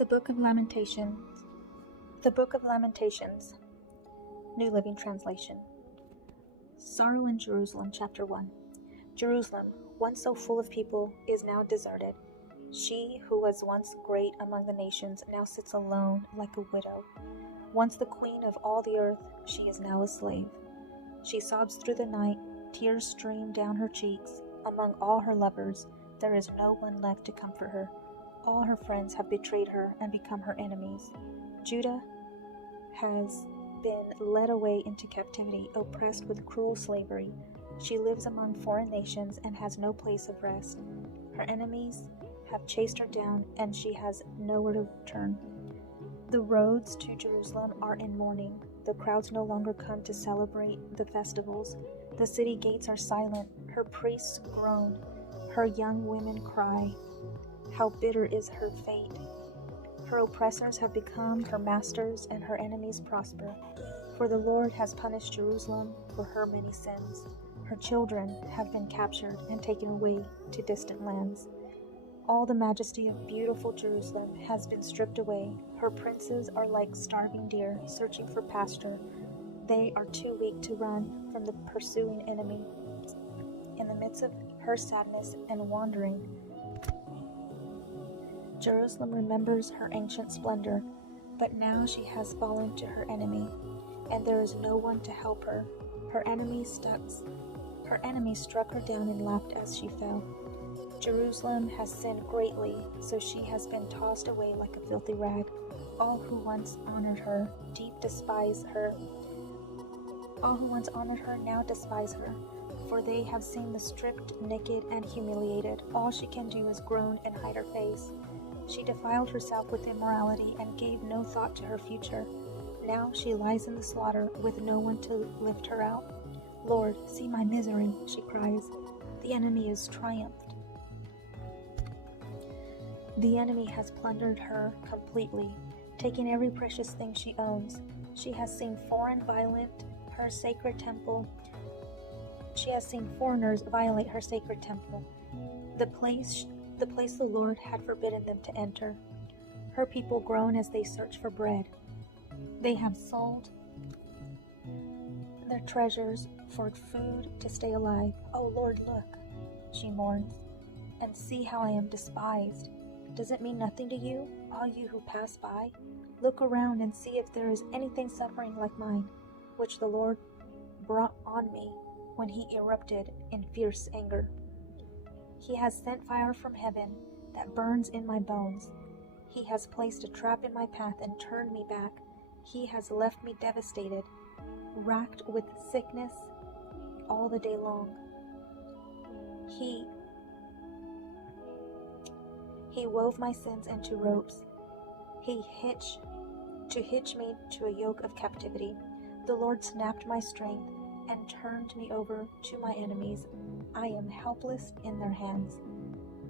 The Book of Lamentations. The Book of Lamentations. New Living Translation. Sorrow in Jerusalem, Chapter 1. Jerusalem, once so full of people, is now deserted. She who was once great among the nations now sits alone like a widow. Once the queen of all the earth, she is now a slave. She sobs through the night, tears stream down her cheeks. Among all her lovers, there is no one left to comfort her. All her friends have betrayed her and become her enemies. Judah has been led away into captivity, oppressed with cruel slavery. She lives among foreign nations and has no place of rest. Her enemies have chased her down, and she has nowhere to turn. The roads to Jerusalem are in mourning. The crowds no longer come to celebrate the festivals. The city gates are silent. Her priests groan. Her young women cry. How bitter is her fate. Her oppressors have become her masters, and her enemies prosper. For the Lord has punished Jerusalem for her many sins. Her children have been captured and taken away to distant lands. All the majesty of beautiful Jerusalem has been stripped away. Her princes are like starving deer searching for pasture. They are too weak to run from the pursuing enemy. In the midst of her sadness and wandering, Jerusalem remembers her ancient splendor, but now she has fallen to her enemy, and there is no one to help her. Her enemy struck her down and laughed as she fell. Jerusalem has sinned greatly, so she has been tossed away like a filthy rag. All who once honored her now despise her, for they have seen the stripped, naked, and humiliated. All she can do is groan and hide her face. She defiled herself with immorality and gave no thought to her future. Now she lies in the slaughter with no one to lift her out. Lord, see my misery, she cries. The enemy is triumphed. The enemy has plundered her completely, taken every precious thing she owns. She has seen foreigners violate her sacred temple. The place the Lord had forbidden them to enter. Her people groan as they search for bread. They have sold their treasures for food to stay alive. Oh Lord, look, she mourns, and see how I am despised. Does it mean nothing to you, all you who pass by? Look around and see if there is anything suffering like mine, which the Lord brought on me when he erupted in fierce anger. He has sent fire from heaven that burns in my bones. He has placed a trap in my path and turned me back. He has left me devastated, racked with sickness all the day long. He wove my sins into ropes. He hitched me to a yoke of captivity. The Lord snapped my strength and turned me over to my enemies. I am helpless in their hands.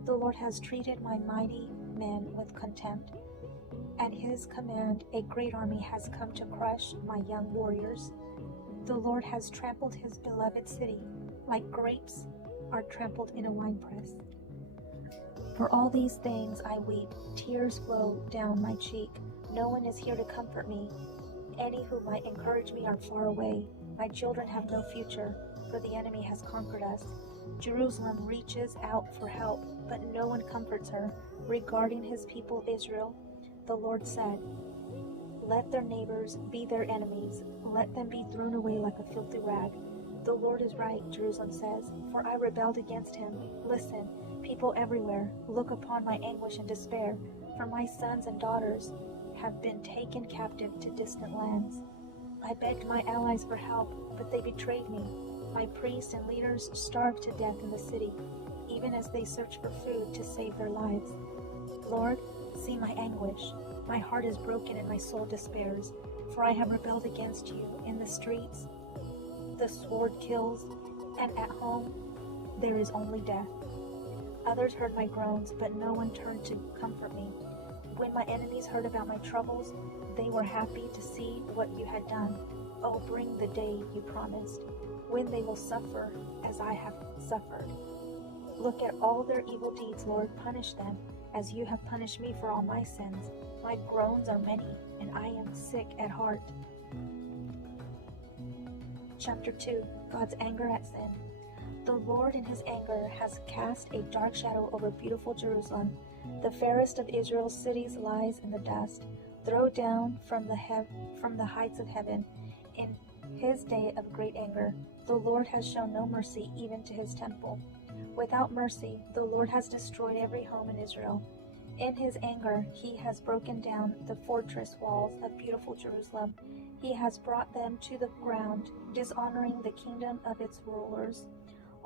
The Lord has treated my mighty men with contempt. At his command, a great army has come to crush my young warriors. The Lord has trampled his beloved city, like grapes are trampled in a winepress. For all these things I weep, tears flow down my cheek. No one is here to comfort me. Any who might encourage me are far away. My children have no future, for the enemy has conquered us. Jerusalem reaches out for help, but no one comforts her. Regarding his people Israel, the Lord said, let their neighbors be their enemies. Let them be thrown away like a filthy rag. The Lord is right, Jerusalem says, for I rebelled against him. Listen, people everywhere, look upon my anguish and despair, for my sons and daughters have been taken captive to distant lands. I begged my allies for help, but they betrayed me. My priests and leaders starved to death in the city, even as they search for food to save their lives. Lord, see my anguish. My heart is broken and my soul despairs, for I have rebelled against you. In the streets, the sword kills, and at home, there is only death. Others heard my groans, but no one turned to comfort me. When my enemies heard about my troubles, they were happy to see what you had done. Oh, bring the day you promised, when they will suffer as I have suffered. Look at all their evil deeds, Lord, punish them, as you have punished me for all my sins. My groans are many, and I am sick at heart. Chapter 2. God's anger at sin. The Lord in his anger has cast a dark shadow over beautiful Jerusalem. The fairest of Israel's cities lies in the dust, thrown down from the heights of heaven. In his day of great anger, the Lord has shown no mercy even to his temple. Without mercy, the Lord has destroyed every home in Israel. In his anger, he has broken down the fortress walls of beautiful Jerusalem. He has brought them to the ground, dishonoring the kingdom of its rulers.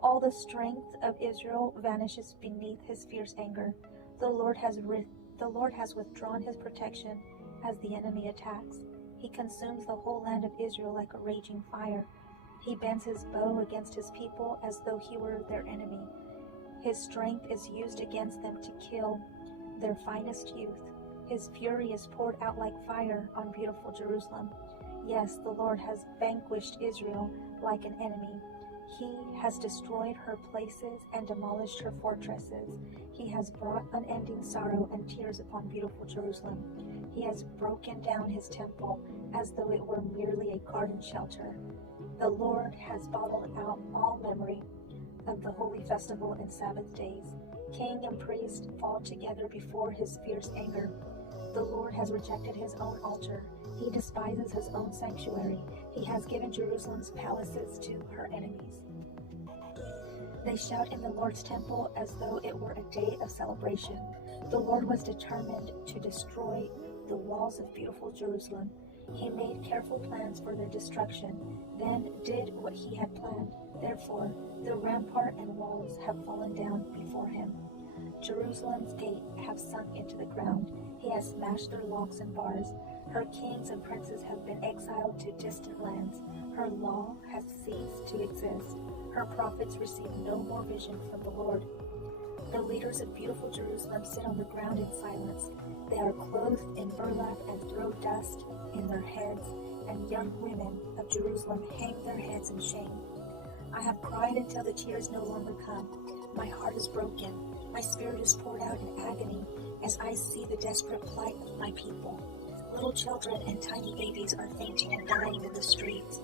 All the strength of Israel vanishes beneath his fierce anger. The Lord has withdrawn his protection as the enemy attacks. He consumes the whole land of Israel like a raging fire. He bends his bow against his people as though he were their enemy. His strength is used against them to kill their finest youth. His fury is poured out like fire on beautiful Jerusalem. Yes, the Lord has vanquished Israel like an enemy. He has destroyed her places and demolished her fortresses. He has brought unending sorrow and tears upon beautiful Jerusalem. He has broken down his temple as though it were merely a garden shelter. The Lord has bottled out all memory of the holy festival and Sabbath days. King and priest fall together before his fierce anger. The Lord has rejected his own altar. He despises his own sanctuary. He has given Jerusalem's palaces to her enemies. They shout in the Lord's temple as though it were a day of celebration. The Lord was determined to destroy the walls of beautiful Jerusalem. He made careful plans for their destruction, then did what he had planned. Therefore, the rampart and walls have fallen down before him. Jerusalem's gates have sunk into the ground. He has smashed their locks and bars. Her kings and princes have been exiled to distant lands. Her law has ceased to exist. Her prophets receive no more vision from the Lord. The leaders of beautiful Jerusalem sit on the ground in silence. They are clothed in burlap and throw dust in their heads, and young women of Jerusalem hang their heads in shame. I have cried until the tears no longer come. My heart is broken. My spirit is poured out in agony as I see the desperate plight of my people. Little children and tiny babies are fainting and dying in the streets.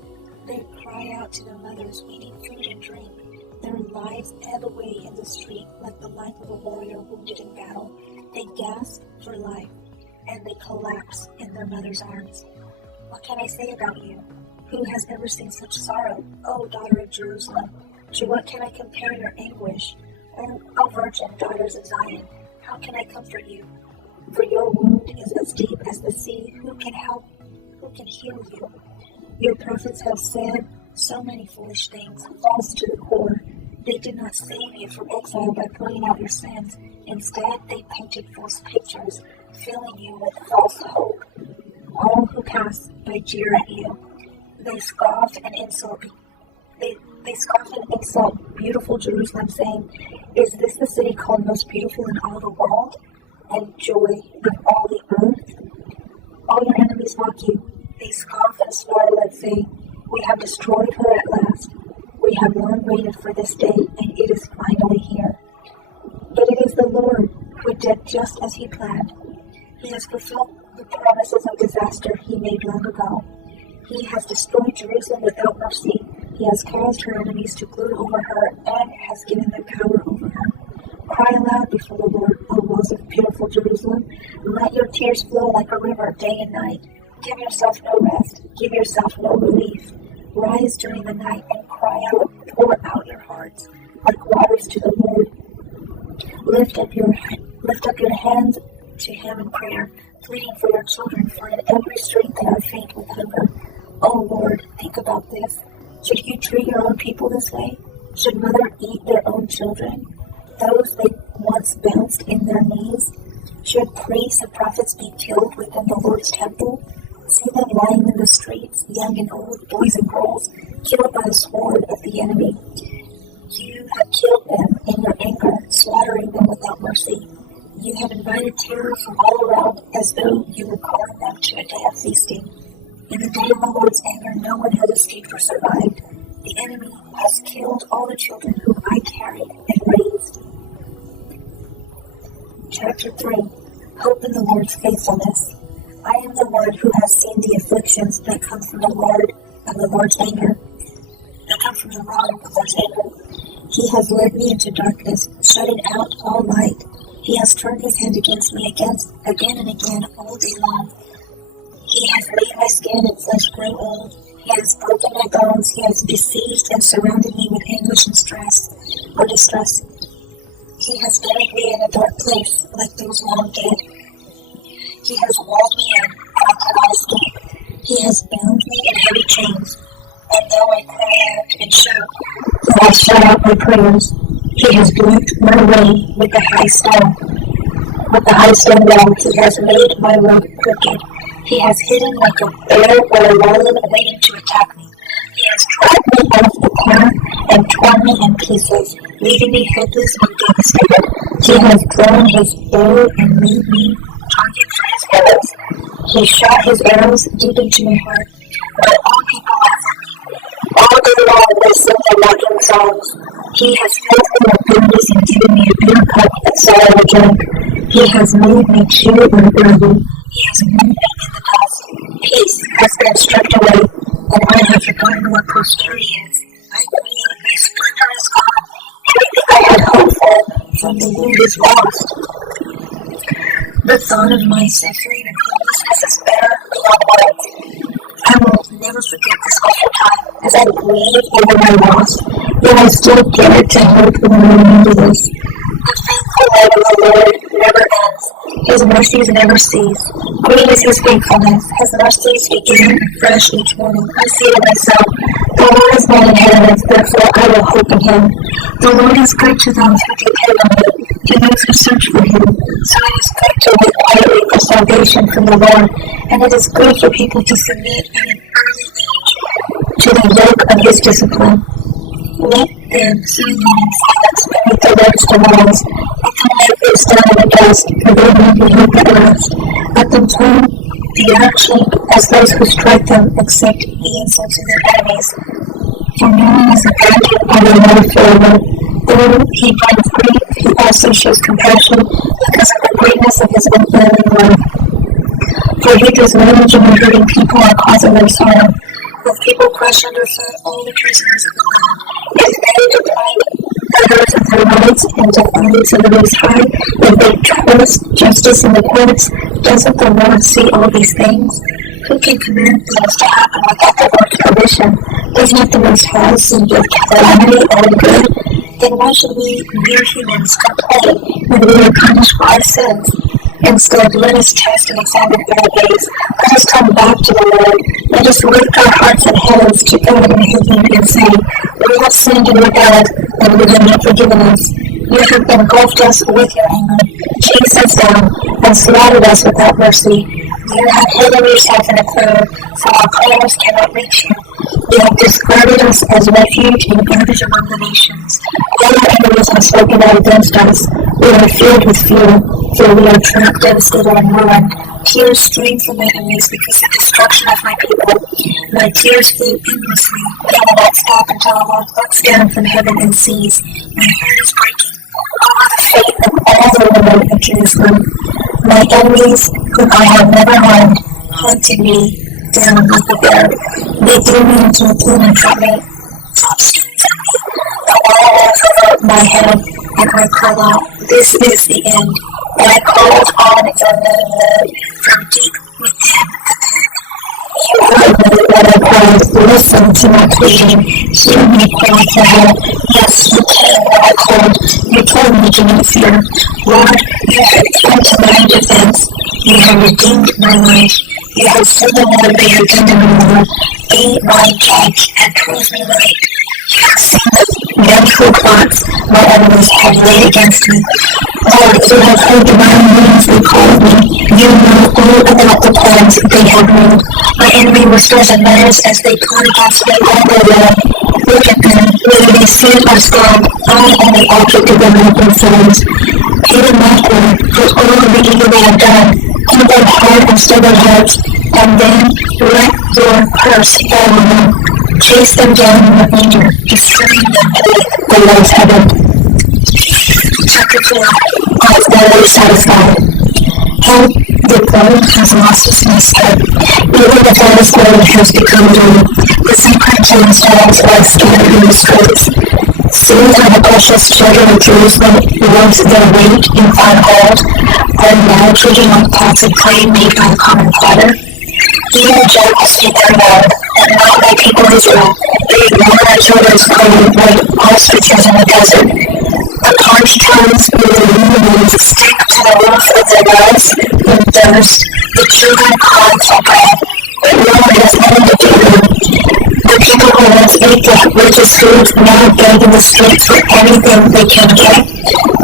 They cry out to their mothers, needing food and drink. Their lives ebb away in the street like the life of a warrior wounded in battle. They gasp for life, and they collapse in their mother's arms. What can I say about you? Who has ever seen such sorrow, O daughter of Jerusalem? To what can I compare your anguish? O virgin daughters of Zion, how can I comfort you? For your wound is as deep as the sea. Who can help? Who can heal you? Your prophets have said so many foolish things, false to the core. They did not save you from exile by pointing out your sins. Instead, they painted false pictures, filling you with false hope. All who pass by jeer at you. They scoff and insult. They scoff and insult beautiful Jerusalem, saying, "Is this the city called most beautiful in all the world, and joy of all the earth?" All your enemies mock you. They scoff and snarl and say, "We have destroyed her at last. We have long waited for this day, and it is finally here." But it is the Lord who did just as he planned. He has fulfilled the promises of disaster he made long ago. He has destroyed Jerusalem without mercy. He has caused her enemies to gloat over her and has given them power over her. Cry aloud before the Lord, O walls of beautiful Jerusalem. Let your tears flow like a river day and night. Give yourself no rest. Give yourself no relief. Rise during the night and cry out. Pour out your hearts like waters to the Lord. Lift up your hands to him in prayer, pleading for your children, for in every street they are faint with hunger. O Lord, think about this. Should you treat your own people this way? Should mother eat their own children, those they once bounced in their knees? Should priests and prophets be killed within the Lord's temple? See them lying in the streets, young and old, boys and girls, killed by the sword of the enemy. You have killed them in your anger, slaughtering them without mercy. You have invited terror from all around, as though you were calling them to a day of feasting. In the day of the Lord's anger, no one has escaped or survived. The enemy has killed all the children whom I carried and raised. Chapter 3. Hope in the Lord's faithfulness. I am the one who has seen the afflictions that come from the Lord and the Lord's anger. That come from the rod of the Lord's anger. He has led me into darkness, shutting out all light. He has turned his hand against me again and again all day long. He has made my skin and flesh grow old. He has broken my bones. He has besieged and surrounded me with anguish and distress. He has buried me in a dark place, like those long dead. He has walled me in, and I cannot escape. He has bound me in heavy chains, and though I cry out and shout, though I shout out my prayers, he has blocked my way with the high stone. With the high stone wall, he has made my road crooked. He has hidden like a bear or a lion waiting to attack me. He has dragged me off the path and torn me in pieces, leaving me helpless and devastated. He has drawn his bow and made me target for his arrows. He shot his arrows deep into my heart. But all people laugh at me. All day long they sing their mocking songs. He has filled me with bitterness and given me a bitter cup that sorrow will drink. He has made me chew unworthy. He has moved me in the dust. Peace has been stripped away, and I have forgotten what prosperity is. I grieve, my splendor is gone. Everything I had hoped for from the Lord is lost. The thought of my suffering and hopelessness is bitter beyond words. I will never forget this awful time as I grieve over my loss, yet I still dare to hope in the remember this. The faithful love of the Lord never ends. His mercies never cease. Great is his faithfulness. His mercies begin fresh each morning. I say to myself, the Lord is my inheritance, therefore I will hope in him. The Lord is good to those who depend on him, to those who search for him. So it is good to wait quietly for salvation from the Lord, and it is good for people to submit at an early age to the yoke of his discipline. Let them see me and see that beneath the Lord's demands. Let them lay face down in the dust, for they will be healed at last. Let them turn the action as those who strike them accept the insults of their enemies. For no one is abandoned by the Lord forever. Though he brings grief, he also shows compassion because of the greatness of his unfailing love. For he does no mention of hurting people or causing them sorrow. With people crushed underfoot, all the prisoners of the land, if they deprive others of their rights and defiance of the Most High, if they trust justice in the courts, doesn't the Lord see all these things? Who can command things to happen without the Lord's permission? Does not the Most High see both calamity and good? Then why should we mere humans complain when we are punished for our sins? Instead, let us test and examine our ways. Let us come back to the Lord. Let us lift our hearts and hands to God in heaven and say, we have sinned and rebelled, and you have not forgiven us. You have engulfed us with your anger, chased us down, and slaughtered us without mercy. You have hidden yourself in a cloud, so our prayers cannot reach you. You have discarded us as refuge and garbage among the nations. All our enemies have spoken out against us. We are filled with fear, for we are trapped, devastated, and ruined. Tears stream from my enemies because of the destruction of my people. My tears flow endlessly. They will not stop until the Lord looks down from heaven and sees. My heart is breaking. Oh, the fate of all the women of Jerusalem. My enemies, whom I have never harmed, hunted me down like a bear. They threw me into a pool and dropped me. Drop stones at me. The wall walls over my head, and I cried out, this is the end. And I called on your name, Lord, from deep within the pit. You heard me when I cried, listen to my pleading, hear me cry for help. Yes, you came when I called, you told me to not fear. Lord, you have come to my defense, you have redeemed my life, you have seen the Lord be attended me, Lord. Be my judge and prove me right. You have seen the vengeful plots my enemies have laid against me. Lord, you have heard the mighty names they called me. You know all about the plans they have made. My enemy whispers and mutters as they plot against me all day long. Look at them, whether they sin or stand, I am the object of their mocking songs. Pay them not, Lord, for all the evil they have done. Keep them hard and stubborn hearts, and then let your curse fall on them. Chase them down in the anger, destroying them beneath the Lord's heaven. Chapter 4. God's always satisfied. How the gold has lost its luster. Even the finest gold has become dull. The sacred gemstones lie scattered in the streets. See how the precious children of Jerusalem, who once their weight in fine gold, are now treated like pots of clay made by a common potter. Even the jackals feed their young, and not my people Israel. They ignore our children's clothing like ostriches in the desert. The parched tongues with the luminaries stick to the roof of their mouths with thirst. The children cry for bread, but no one has nothing to give them. The people who once ate the richest foods now beg in the streets for anything they can get.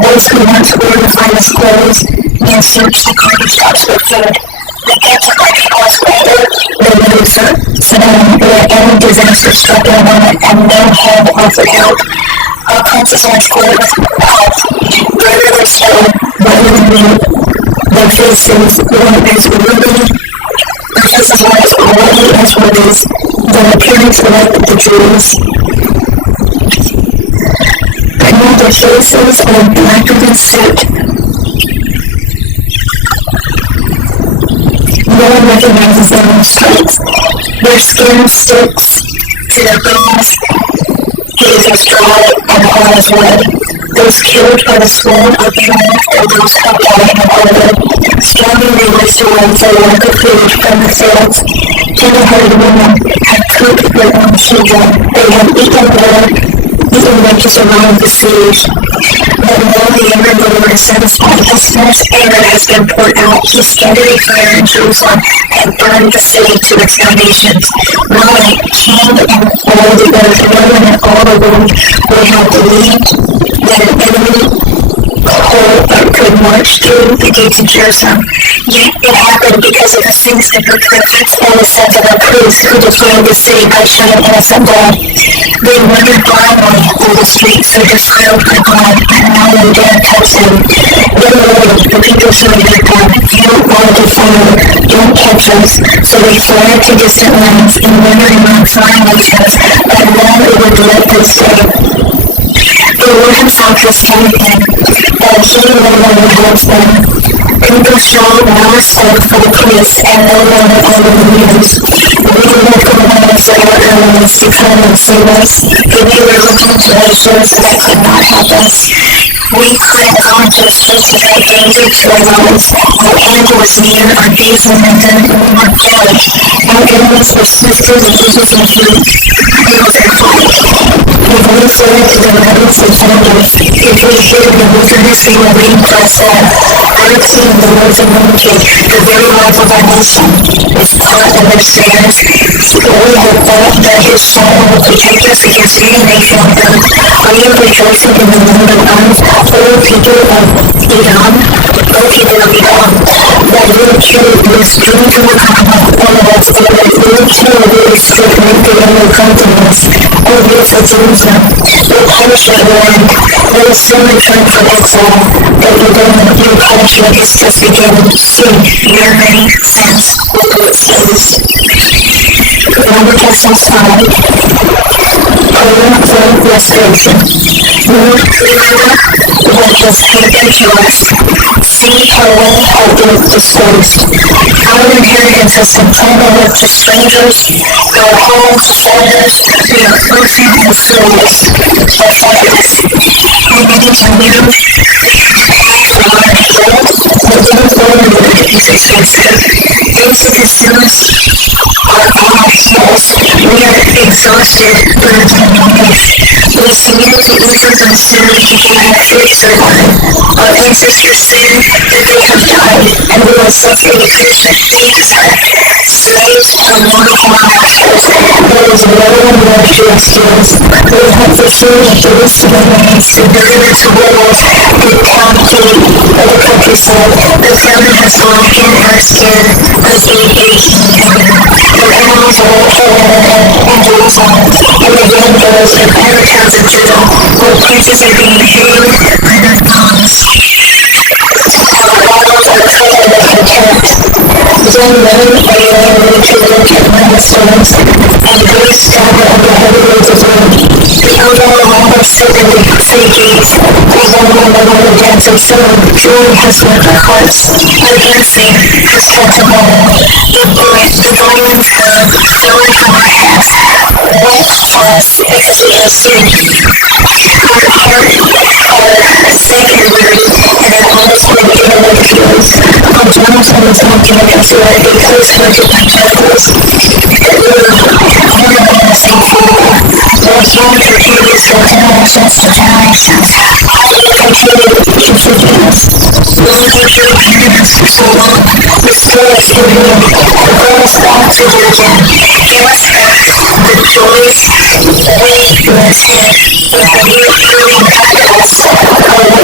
Those who once wore the finest clothes now search the garbage dumps for food. The gates of my people is greater than the roots of Sodom, where any disaster struck in a moment and no hand offered help. Our princes once glowed with health, brighter than snow, whiter than meat. Their faces were as ruby. Their faces were as ruddy as rubies. Their appearance like the Jews. But now their faces are blacker than soot. No one recognizes them in the streets. Their skin sticks to their bones. He is as dry and hard as wood. Those killed by the sword are human, and those who die in hunger. Starving they waste away for lack of food from the fields. Tender-hearted women have cooked their own children. They have eaten bread, eaten riches around the siege. But now the anger of the Lord is satisfied. His fierce anger has been poured out. He scattered a fire in Jerusalem and burned the city to its foundations. Now I king and all the earth, no one in all the world would have believed that an enemy could march through the gates of Jerusalem. Yet it happened because of the sins of the prophets and the sons of our priests who defiled the city by shedding innocent blood. They wandered blindly through the streets, so defiled by blood, and now they dare touch them. They Lord, the people surrendered them. You don't want to defile, don't catch us. So they fled to distant lands and wandered among foreign nations, but now it would let them stay. The Lord himself has carried them, and he alone holds them. People show no respect for the priests and no longer honor the leaders. We look for the land for our enemies to come and save us, but we were looking to nations that could not help us. We climbed onto the streets of great danger to our lives. Our end was near, our days limited, and we were dead. Our enemies were swifter than eagles in heat. We were fight. If we fled to the mountains and found us, if we hid in the wilderness, we were being pressed out. Our king, the words of Lamentations, the very life of our nation, is caught in their snares. We have thought that his shadow will protect us against any nation on earth. Are you rejoicing in the land of arms? O people of Edom, O people of Edom, that you too will spring to the commonwealth, and that you too will strike the enemy countenance. O beautiful Jerusalem, you punish everyone. Let us soon return from exile, but your punishment is just beginning. See, your many sins will be exposed. Lamentations 5. Prayer for restoration. Lord, remember what has happened to us. See how we have been disgraced. Our inheritance has been turned over to strangers. Our homes, foreigners, we are closing and slaves. Protect us. We need to move. We want to build. The little forward is expensive. Those who consume us are all souls. We are exhausted, burdened, and hungry. We submit to easily consumed and food survive. Our ancestors sinned, but they have died, and we will suffer the punishment they deserve. Slaves are mortal for our masters. There is no one left to rescue us. We have pursued the least of enemies to deliver to wolves, the county, or the countryside. The famine has blackened our skin, as we age in heaven. Our animals are all in Jerusalem, and the young girls of every towns of Judah, where princes are being hanged by their thumbs. Our battles are covered with contempt. Young men are laying ridiculed and milestones, and great scatter of the heavy roads of ruin. The elder alone secretly seeking, although the depths of soul, joy has left our hearts, advancing has kept above, the violence of throwing from our hands, wait for us because it is soon. Our parent, our second word, and our honest word given in the fields, on drums and the tongue given into it, because for to my temples, one of them is thankful. Lord, healing continues from generations to generations. I will continue to forgive us. Lord, keep your kindness so long. Restore us to you. Bring us back to you again. Give us back the joys we once had. With the new feeling back us, our